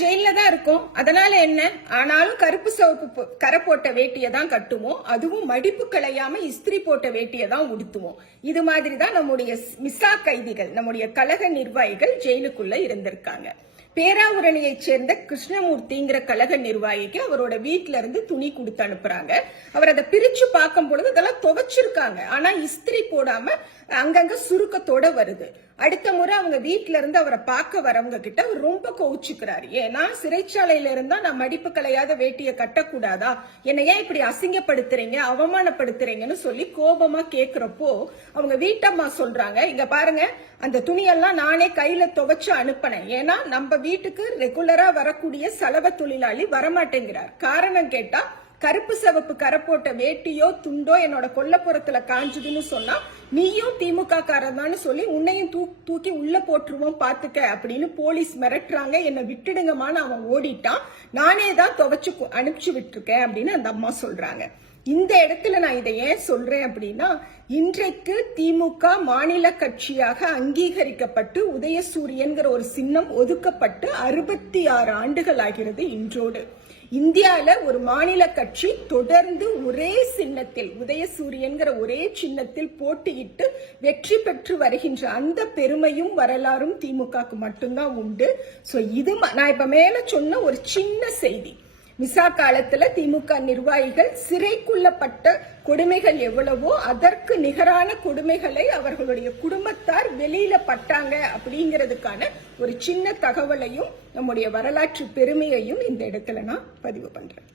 ஜெயில தான் இருக்கோம், அதனால என்ன? ஆனாலும் கருப்பு சிவப்பு கரை போட்ட வேட்டியை தான் கட்டுவோம், அதுவும் மடிப்பு களையாம இஸ்திரி போட்ட வேட்டியை தான் உடுத்துவோம். இது மாதிரிதான் நம்முடைய மிசா கைதிகள், நம்முடைய கழக நிர்வாகிகள் ஜெயிலுக்குள்ள இருந்திருக்காங்க. பேராவூரணியை சேர்ந்த கிருஷ்ணமூர்த்திங்கிற கழக நிர்வாகிக்கு அவரோட வீட்டுல இருந்து துணி கொடுத்து அனுப்புறாங்க. அவர் அதை பிரிச்சு பார்க்கும் பொழுது அதெல்லாம் துவைச்சிருக்காங்க, ஆனா இஸ்திரி போடாம அங்கங்க சுருக்கத்தோட வருது. அடுத்த முறை அவங்க வீட்டுல இருந்து அவரை பார்க்க வரவங்க கிட்ட அவர் ரொம்ப கோவிச்சுக்கிறாரு. ஏன்னா சிறைச்சாலையில இருந்தா நான் மடிப்பு கலையாத வேட்டியை கட்டக்கூடாதா, என்னை ஏன் இப்படி அசிங்கப்படுத்துறீங்க, அவமானப்படுத்துறீங்கன்னு சொல்லி கோபமா கேக்குறப்போ அவங்க வீட்டம்மா சொல்றாங்க, இங்க பாருங்க, அந்த துணியெல்லாம் நானே கையில துவைச்சு அனுப்பினேன். ஏன்னா நம்ம வீட்டுக்கு ரெகுலரா வரக்கூடிய சலவை தொழிலாளி வரமாட்டேங்கிறார். காரணம் கேட்டா கருப்பு சிவப்பு கரை போட்ட வேட்டியோ துண்டோ என்னோட கொல்லப்புறத்துல காஞ்சுதுன்னு சொன்னா நீயும் திமுக காரதான்னு சொல்லி உன்னையும் தூக்கி உள்ள போட்டுருவோம் பாத்துக்க அப்படின்னு போலீஸ் மிரட்டுறாங்க. என்னை விட்டுடுங்கமான அவன் ஓடிட்டான், நானே தான் துவைச்சு அனுப்பிச்சு விட்டுருக்கேன் அப்படின்னு அந்த அம்மா சொல்றாங்க. இந்த இடத்துல நான் இதை ஏன் சொல்றேன் அப்படின்னா, இன்றைக்கு திமுக மாநில கட்சியாக அங்கீகரிக்கப்பட்டு உதயசூரியன்கிற ஒரு சின்னம் ஒதுக்கப்பட்டு 66 ஆண்டுகள் ஆகிறது. இன்றோடு இந்தியால ஒரு மாநில கட்சி தொடர்ந்து ஒரே சின்னத்தில் உதயசூரியன்கிற ஒரே சின்னத்தில் போட்டியிட்டு வெற்றி பெற்று வருகின்ற அந்த பெருமையும் வரலாறும் திமுகக்கு மட்டும்தான் உண்டு. சோ இது நான் இப்ப மேல சொன்ன ஒரு சின்ன செய்தி. மிசா காலத்துல திமுக நிர்வாகிகள் சிறைக்குள்ளப்பட்ட கொடுமைகள் எவ்வளவோ அதற்கு நிகரான கொடுமைகளை அவர்களுடைய குடும்பத்தார் வெளியில பட்டாங்க அப்படிங்கிறதுக்கான ஒரு சின்ன தகவலையும் நம்முடைய வரலாற்று பெருமையையும் இந்த இடத்துல நான் பதிவு பண்றேன்.